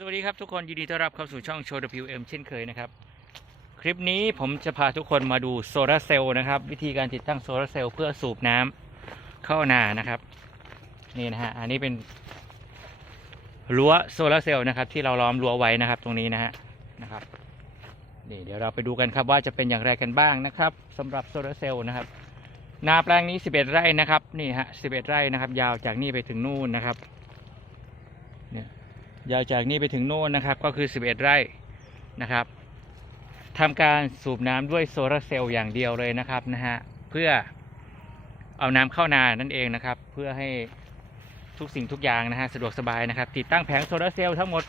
สวัสดีครับทุกคนยินดีต้อนรับเข้าสู่ช่องโชว์ WM เช่นเคยนะครับ คลิปนี้ผมจะพาทุกคนมาดูโซลาร์เซลล์นะครับ วิธีการติดตั้งโซลาร์เซลล์เพื่อสูบน้ำเข้านานะครับ นี่นะฮะอันนี้เป็นรั้วโซลาร์เซลล์นะครับ ที่เราล้อมรั้วไว้นะครับตรงนี้นะฮะนะครับนี่เดี๋ยวเราไปดูกันครับว่าจะเป็นอย่างไรกันบ้างนะครับสำหรับโซลาร์เซลล์นะครับ นาแปลงนี้ 11 ไร่นะครับนี่ฮะ11 ไร่นะครับ ยาวจากนี่ไปถึงนู่นนะครับเนี่ย ยาวจากนี่ไปถึงโน่นนะครับ ก็คือ 11 ไร่นะครับทำการสูบน้ำด้วยโซลาร์เซลล์อย่างเดียวเลยนะครับนะฮะเพื่อเอาน้ำเข้านานั่นเองนะครับ เพื่อให้ทุกสิ่งทุกอย่างนะฮะสะดวกสบายนะครับ ติดตั้งแผงโซลาร์เซลล์ทั้งหมด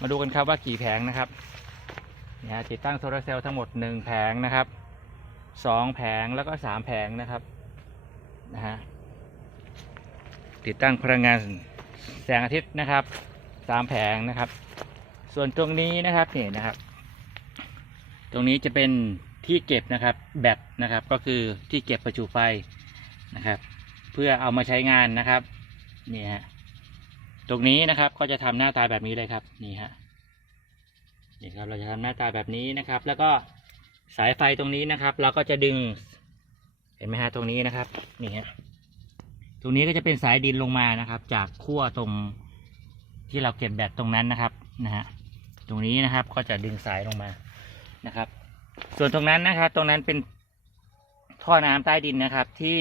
มาดูกันครับว่ากี่แผงนะครับเนี่ยฮะติดตั้งโซลาร์เซลล์ทั้งหมด 1 แผงนะครับสองแผงแล้วก็สามแผงนะครับนะฮะติดตั้งพลังงานแสงอาทิตย์นะครับ สามแผงนะครับ ส่วนตรงนี้นะครับนี่นะครับ ตรงนี้จะเป็นที่เก็บนะครับแบตนะครับ ก็คือที่เก็บประจุไฟนะครับ เพื่อเอามาใช้งานนะครับนี่ฮะตรงนี้นะครับก็จะทำหน้าตาแบบนี้เลยครับนี่ฮะนี่ครับเราจะทำหน้าตาแบบนี้นะครับ แล้วก็สายไฟตรงนี้นะครับ เราก็จะดึง เห็นไหมฮะตรงนี้นะครับนี่ฮะตรงนี้ก็จะเป็นสายดินลงมานะครับ จากขั้วตรง ที่เราเก็บแบตตรงนั้นนะครับนะฮะตรงนี้นะครับก็จะดึงสายลงมานะครับ ส่วนตรงนั้นนะครับ ตรงนั้นเป็นท่อน้ำใต้ดินนะครับ ที่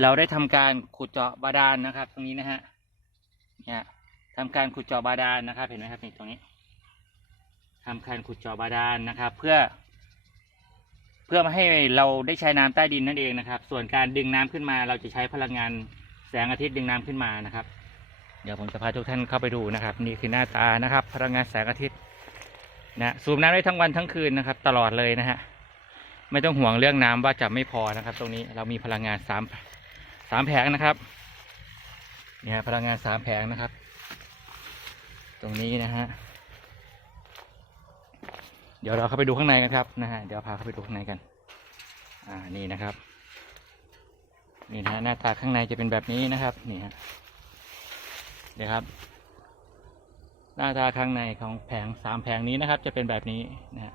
เราได้ทำการขุดเจาะบาดาลนะครับ ตรงนี้นะฮะเนี่ยทำการขุดเจาะบาดาลนะครับ เห็นไหมครับนี่ตรงนี้ทำการขุดเจาะบาดาลนะครับ เพื่อ เพื่อมาให้เราได้ใช้น้ำใต้ดินนั่นเองนะครับ ส่วนการดึงน้ำขึ้นมา เราจะใช้พลังงานแสงอาทิตย์ดึงน้ำขึ้นมานะครับ เดี๋ยวผมจะพาทุกท่านเข้าไปดูนะครับ นี่คือหน้าตานะครับ พลังงานแสงอาทิตย์นะสูบน้ำได้ทั้งวันทั้งคืนนะครับ ตลอดเลยนะฮะไม่ต้องห่วงเรื่องน้ำว่าจะไม่พอนะครับ ตรงนี้เรามีพลังงานสามสามแผงนะครับเนี่ยพลังงานสามแผงนะครับ ตรงนี้นะฮะเดี๋ยวเราเข้าไปดูข้างในกันครับนะฮะเดี๋ยวพาเข้าไปดูข้างในกัน อ่านี่นะครับนี่นะฮะหน้าตาข้างในจะเป็นแบบนี้นะครับนี่ฮะ เดี๋ยครับ หน้าตาข้างในของแผงสามแผงนี้นะครับ จะเป็นแบบนี้นะฮะ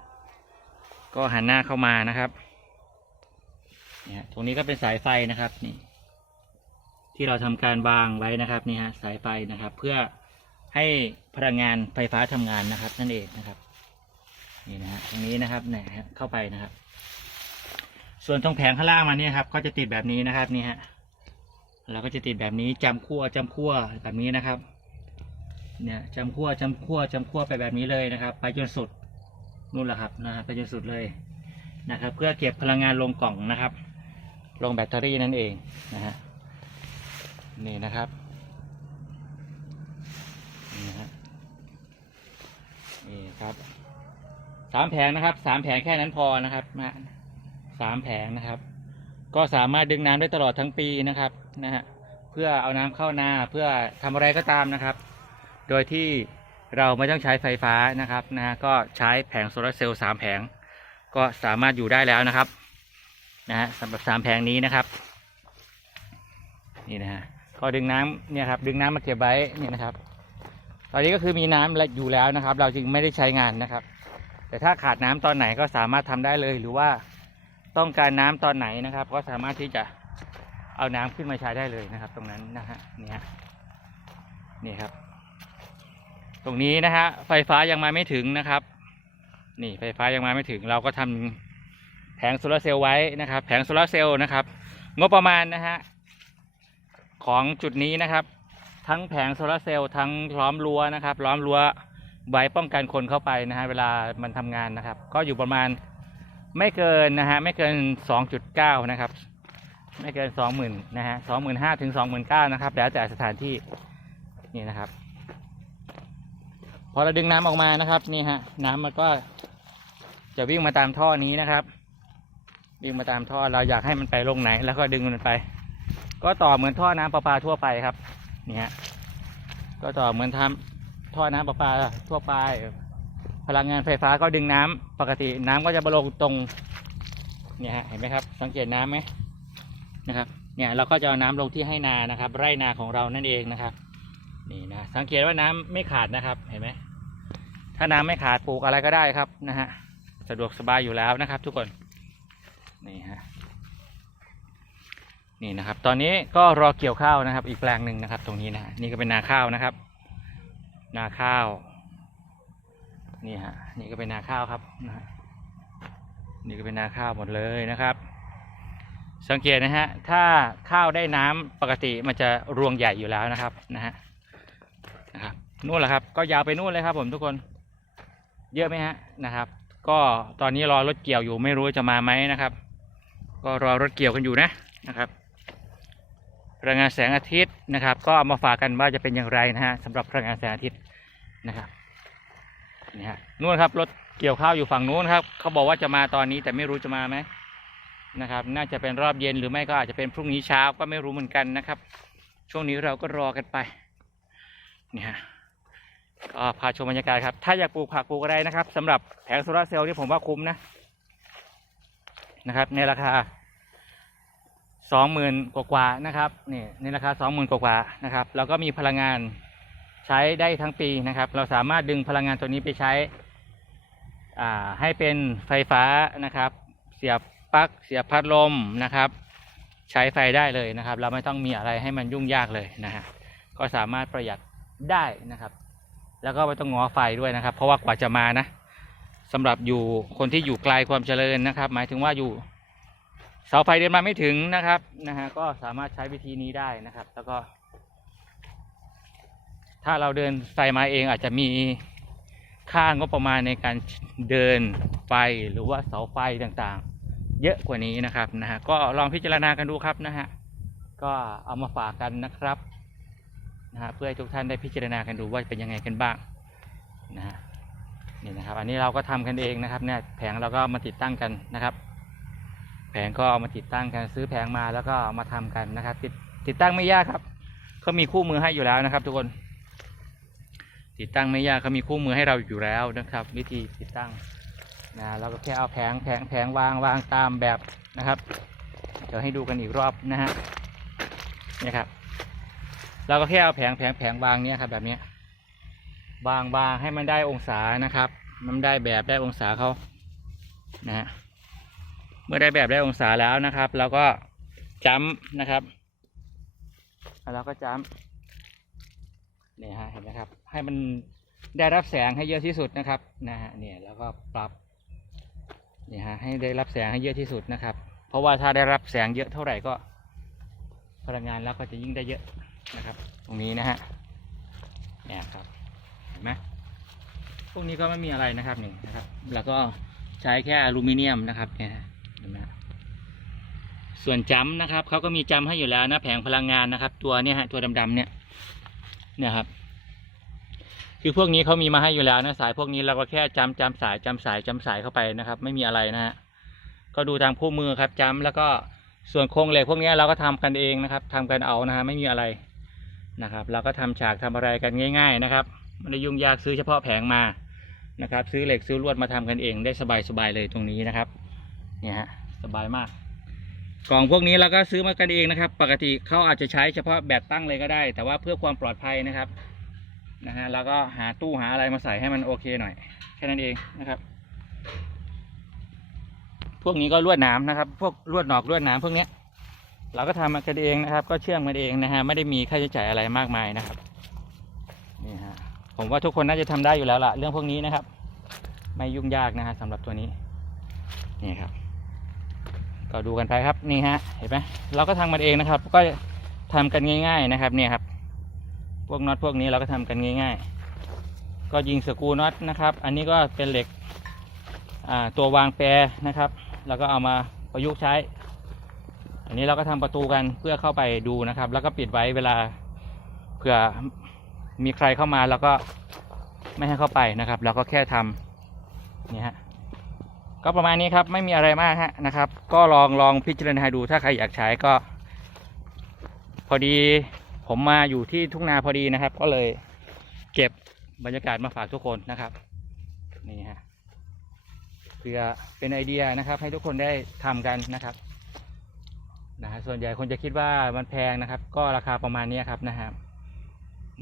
ก็หันหน้าเข้ามานะครับเนี่ยตรงนี้ก็เป็นสายไฟนะครับนี่ ที่เราทำการวางไว้นะครับนี่ฮะสายไฟนะครับ เพื่อให้พลังงานไฟฟ้าทำงานนะครับ นั่นเองนะครับนี่นะฮะตรงนี้นะครับเนี่ยเข้าไปนะครับ ส่วนตรงแผงข้างล่างมาเนี่ยครับ ก็จะติดแบบนี้นะครับนี่ฮะ เราก็จะติดแบบนี้จำขั้วจำขั้วแบบนี้นะครับ เนี่ยจำขั้วจำขั้วจำขั้วไปแบบนี้เลยนะครับ ไปจนสุดนู่นแหละครับนะไปจนสุดเลยนะครับ เพื่อเก็บพลังงานลงกล่องนะครับ ลงแบตเตอรี่นั่นเองนะฮะนี่นะครับนี่นะฮะนี่ครับสามแผงนะครับสามแผงแค่นั้นพอนะครับนะสามแผงนะครับ ก็สามารถดึงน้ำได้ตลอดทั้งปีนะครับนะฮะเพื่อเอาน้ำเข้านาเพื่อทำอะไรก็ตามนะครับ โดยที่เราไม่ต้องใช้ไฟฟ้านะครับนะฮะก็ใช้แผงโซลาร์เซลล์สามแผง ก็สามารถอยู่ได้แล้วนะครับนะฮะสำหรับสามแผงนี้นะครับนี่นะฮะก็ดึงน้ำเนี่ยครับดึงน้ำมาเก็บไว้นี่นะครับ ตอนนี้ก็คือมีน้ำอยู่แล้วนะครับ เราจึงไม่ได้ใช้งานนะครับ แต่ถ้าขาดน้ำตอนไหนก็สามารถทำได้เลยหรือว่า ต้องการน้ำตอนไหนนะครับ ก็สามารถที่จะเอาน้ำขึ้นมาใช้ได้เลยนะครับ ตรงนั้นนะฮะนี่ฮะนี่ครับ ตรงนี้นะฮะไฟฟ้ายังมาไม่ถึงนะครับ นี่ไฟฟ้ายังมาไม่ถึง เราก็ทำแผงโซลาร์เซลล์ไว้นะครับ แผงโซลาร์เซลล์นะครับ งบประมาณนะฮะของจุดนี้นะครับ ทั้งแผงโซลาร์เซลล์ทั้งล้อมรั้วนะครับล้อมรั้วไว้ป้องกันคนเข้าไปนะฮะเวลามันทำงานนะครับ ก็อยู่ประมาณ ไม่เกินนะฮะไม่เกิน 2.9 นะครับ ไม่เกิน 20,000นะฮะ25,000ถึง29,000นะครับ แล้วแต่สถานที่นี่นะครับ พอเราดึงน้ำออกมานะครับนี่ฮะน้ำมันก็จะวิ่งมาตามท่อนี้นะครับ วิ่งมาตามท่อเราอยากให้มันไปลงไหน แล้วก็ดึงมันไป ก็ต่อเหมือนท่อน้ำประปาทั่วไปครับนี่ฮะก็ต่อเหมือนทำท่อน้ำประปาทั่วไป พลังงานไฟฟ้าก็ดึงน้ำปกติน้ำก็จะมาลงตรงเนี่ยฮะเห็นไหมครับ สังเกตน้ำไหมนะครับเนี่ยเราก็จะเอาน้ำลงที่ให้นานะครับ ไร่นาของเรานั่นเองนะครับ นี่นะสังเกตว่าน้ำไม่ขาดนะครับเห็นไหมถ้าน้ำไม่ขาดปลูกอะไรก็ได้ครับนะฮะสะดวกสบายอยู่แล้วนะครับ ทุกคนนี่ฮะนี่นะครับ ตอนนี้ก็รอเกี่ยวข้าวนะครับ อีกแปลงหนึ่งนะครับ ตรงนี้นะฮะนี่ก็เป็นนาข้าวนะครับ นาข้าว นี่ฮะนี่ก็เป็นนาข้าวครับนะฮะนี่ก็เป็นนาข้าวหมดเลยนะครับ สังเกตนะฮะถ้าข้าวได้น้ำปกติมันจะรวงใหญ่อยู่แล้วนะครับนะฮะนะครับนู่นแหละครับ ก็ยาวไปนู่นเลยครับ ผมทุกคนเยอะไหมฮะนะครับ ก็ตอนนี้รอรถเกี่ยวอยู่ไม่รู้จะมาไหมนะครับ ก็รอรถเกี่ยวกันอยู่นะนะครับพลังงานแสงอาทิตย์นะครับ ก็เอามาฝากกันว่าจะเป็นอย่างไรนะฮะสำหรับพลังงานแสงอาทิตย์นะครับ นี่ฮะนู่นครับรถเกี่ยวข้าวอยู่ฝั่งนู้นครับเขาบอกว่าจะมาตอนนี้แต่ไม่รู้จะมาไหมนะครับ น่าจะเป็นรอบเย็นหรือไม่ก็อาจจะเป็นพรุ่งนี้เช้าก็ไม่รู้เหมือนกันนะครับ ช่วงนี้เราก็รอกันไปนี่ฮะก็พาชมบรรยากาศครับ ถ้าอยากปลูกผักปลูกอะไรนะครับสำหรับแผงโซลาเซลล์ที่ผมว่าคุ้มนะนะครับ ในราคาสองหมื่นกว่าๆนะครับนี่ในราคาสองหมื่นกว่าๆนะครับ แล้วก็มีพลังงาน ใช้ได้ทั้งปีนะครับ เราสามารถดึงพลังงานตัวนี้ไปใช้ให้เป็นไฟฟ้านะครับ เสียบปลั๊กเสียบพัดลมนะครับ ใช้ไฟได้เลยนะครับ เราไม่ต้องมีอะไรให้มันยุ่งยากเลยนะฮะก็สามารถประหยัดได้นะครับ แล้วก็ไม่ต้องงอไฟด้วยนะครับ เพราะว่ากว่าจะมานะสำหรับอยู่คนที่อยู่ไกลความเจริญนะครับ หมายถึงว่าอยู่เสาไฟเดินมาไม่ถึงนะครับนะฮะก็สามารถใช้วิธีนี้ได้นะครับ แล้วก็ ถ้าเราเดินไฟมาเองอาจจะมีค่างบประมาณในการเดินไฟหรือว่าเสาไฟต่างๆ เยอะกว่านี้นะครับนะฮะก็ลองพิจารณากันดูครับนะฮะก็เอามาฝากกันนะครับนะฮะเพื่อให้ทุกท่านได้พิจารณากันดูว่าเป็นยังไงกันบ้างนะฮะนี่นะครับ อันนี้เราก็ทำกันเองนะครับเนี่ยแผงเราก็มาติดตั้งกันนะครับ แผงก็เอามาติดตั้งกันซื้อแผงมาแล้วก็ามาทำกันนะครับ ติดติดตั้งไม่ยากครับเขามีคู่มือให้อยู่แล้วนะครับ ทุกคน ติดตั้งไม่ยากเขามีคู่มือให้เราอยู่แล้วนะครับ วิธีติดตั้งนะเราก็แค่เอาแผงแผงแผงวางวางตามแบบนะครับเดี๋ยวให้ดูกันอีกรอบนะฮะเนี่ยครับ เราก็แค่เอาแผงแผงแผงวางเนี้ยครับ แบบเนี้ยวางวางให้มันได้องศานะครับ มันได้แบบได้องศาเขานะฮะเมื่อได้แบบได้องศาแล้วนะครับเราก็จ้ำนะครับแล้วก็จ้ำเนี่ยฮะเห็นไหมครับ ให้มันได้รับแสงให้เยอะที่สุดนะครับนะฮะเนี่ยแล้วก็ปรับนี่ฮะให้ได้รับแสงให้เยอะที่สุดนะครับ เพราะว่าถ้าได้รับแสงเยอะเท่าไหร่ก็ พลังงานแล้วก็จะยิ่งได้เยอะนะครับ ตรงนี้นะฮะเนี่ยครับเห็นไหมพวกนี้ก็ไม่มีอะไรนะครับนี่นะครับ แล้วก็ใช้แค่อลูมิเนียมนะครับเนี่ยเห็นไหมฮะส่วนจัมนะครับเขาก็มีจัมให้อยู่แล้วนะแผงพลังงานนะครับ ตัวเนี่ยฮะตัวดำๆเนี่ยเนี่ยครับ คือพวกนี้เขามีมาให้อยู่แล้วนะสายพวกนี้เราก็แค่จำจำสายจำสายจำสายเข้าไปนะครับ ไม่มีอะไรนะฮะก็ดูทางคู่มือครับจำแล้วก็ส่วนโครงเหล็กพวกนี้เราก็ทำกันเองนะครับทำกันเอานะฮะไม่มีอะไรนะครับ เราก็ทำฉากทำอะไรกันง่าย ๆนะครับไม่ได้ยุ่งยากซื้อเฉพาะแผงมานะครับ ซื้อเหล็กซื้อลวดมาทำกันเองได้สบายๆเลยตรงนี้นะครับ เนี่ยฮะสบายมากกล่องพวกนี้เราก็ซื้อมากันเองนะครับ ปกติเขาอาจจะใช้เฉพาะแบบตั้งเลยก็ได้ แต่ว่าเพื่อความปลอดภัยนะครับ นะฮะเราก็หาตู้หาอะไรมาใส่ให้มันโอเคหน่อย แค่นั้นเองนะครับ พวกนี้ก็ลวดหนานะครับ พวกลวดหนอกลวดหนาพวกเนี้ย เราก็ทำมากันเองนะครับ ก็เชื่อมกันเองนะฮะไม่ได้มีค่าใช้จ่ายอะไรมากมายนะครับนี่ฮะผมว่าทุกคนน่าจะทำได้อยู่แล้วล่ะ เรื่องพวกนี้นะครับ ไม่ยุ่งยากนะฮะสำหรับตัวนี้นี่ครับ ก็ดูกันไปครับนี่ฮะเห็นไหมเราก็ทำมันเองนะครับ ก็ทำกันง่าย ๆนะครับ เนี่ยครับ พวกน็อตพวกนี้เราก็ทำกันง่าย ๆ ก็ยิงสกูน็อตนะครับ อันนี้ก็เป็นเหล็กตัววางแปรนะครับ แล้วก็เอามาประยุกต์ใช้ อันนี้เราก็ทำประตูกันเพื่อเข้าไปดูนะครับ แล้วก็ปิดไว้เวลาเผื่อมีใครเข้ามาเราก็ไม่ให้เข้าไปนะครับเราก็แค่ทำนี่ฮะก็ประมาณนี้ครับไม่มีอะไรมากฮะนะครับ ก็ลองลองพิจารณาดูถ้าใครอยากใช้ก็ พอดี ผมมาอยู่ที่ทุ่งนาพอดีนะครับ ก็เลยเก็บบรรยากาศมาฝากทุกคนนะครับ นี่ฮะเพื่อเป็นไอเดียนะครับ ให้ทุกคนได้ทำกันนะครับนะฮะส่วนใหญ่คนจะคิดว่ามันแพงนะครับ ก็ราคาประมาณนี้ครับนะครับ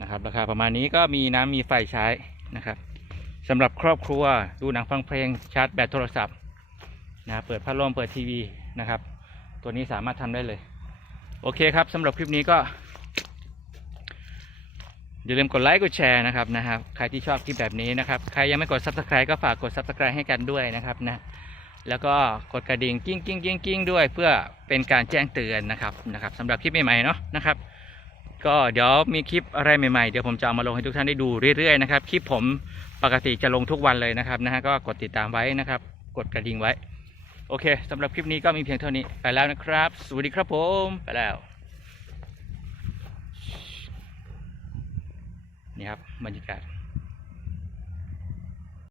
นะครับ ราคาประมาณนี้ก็มีน้ำมีไฟใช้นะครับสำหรับครอบครัวดูหนังฟังเพลงชาร์จแบตโทรศัพท์นะเปิดพัดลมเปิดทีวีนะครับ ตัวนี้สามารถทำได้เลย โอเคครับสำหรับคลิปนี้ก็ อย่าลืมกดไลค์กดแชร์นะครับนะครับ ใครที่ชอบคลิปแบบนี้นะครับ ใครยังไม่กด subscribe ก็ฝากกด subscribe ให้กันด้วยนะครับนะแล้วก็กดกระดิ่งกิ้งกิ้งกิ้งกิ้งด้วย เพื่อเป็นการแจ้งเตือนนะครับนะครับสำหรับคลิปใหม่ๆเนาะนะครับ ก็เดี๋ยวมีคลิปอะไรใหม่ๆ เดี๋ยวผมจะเอามาลงให้ทุกท่านได้ดูเรื่อยๆนะครับคลิปผมปกติจะลงทุกวันเลยนะครับนะฮะก็กดติดตามไว้นะครับ กดกระดิ่งไว้ โอเคสำหรับคลิปนี้ก็มีเพียงเท่านี้ไปแล้วนะครับ สวัสดีครับผมไปแล้ว นี่ครับบรรยากาศ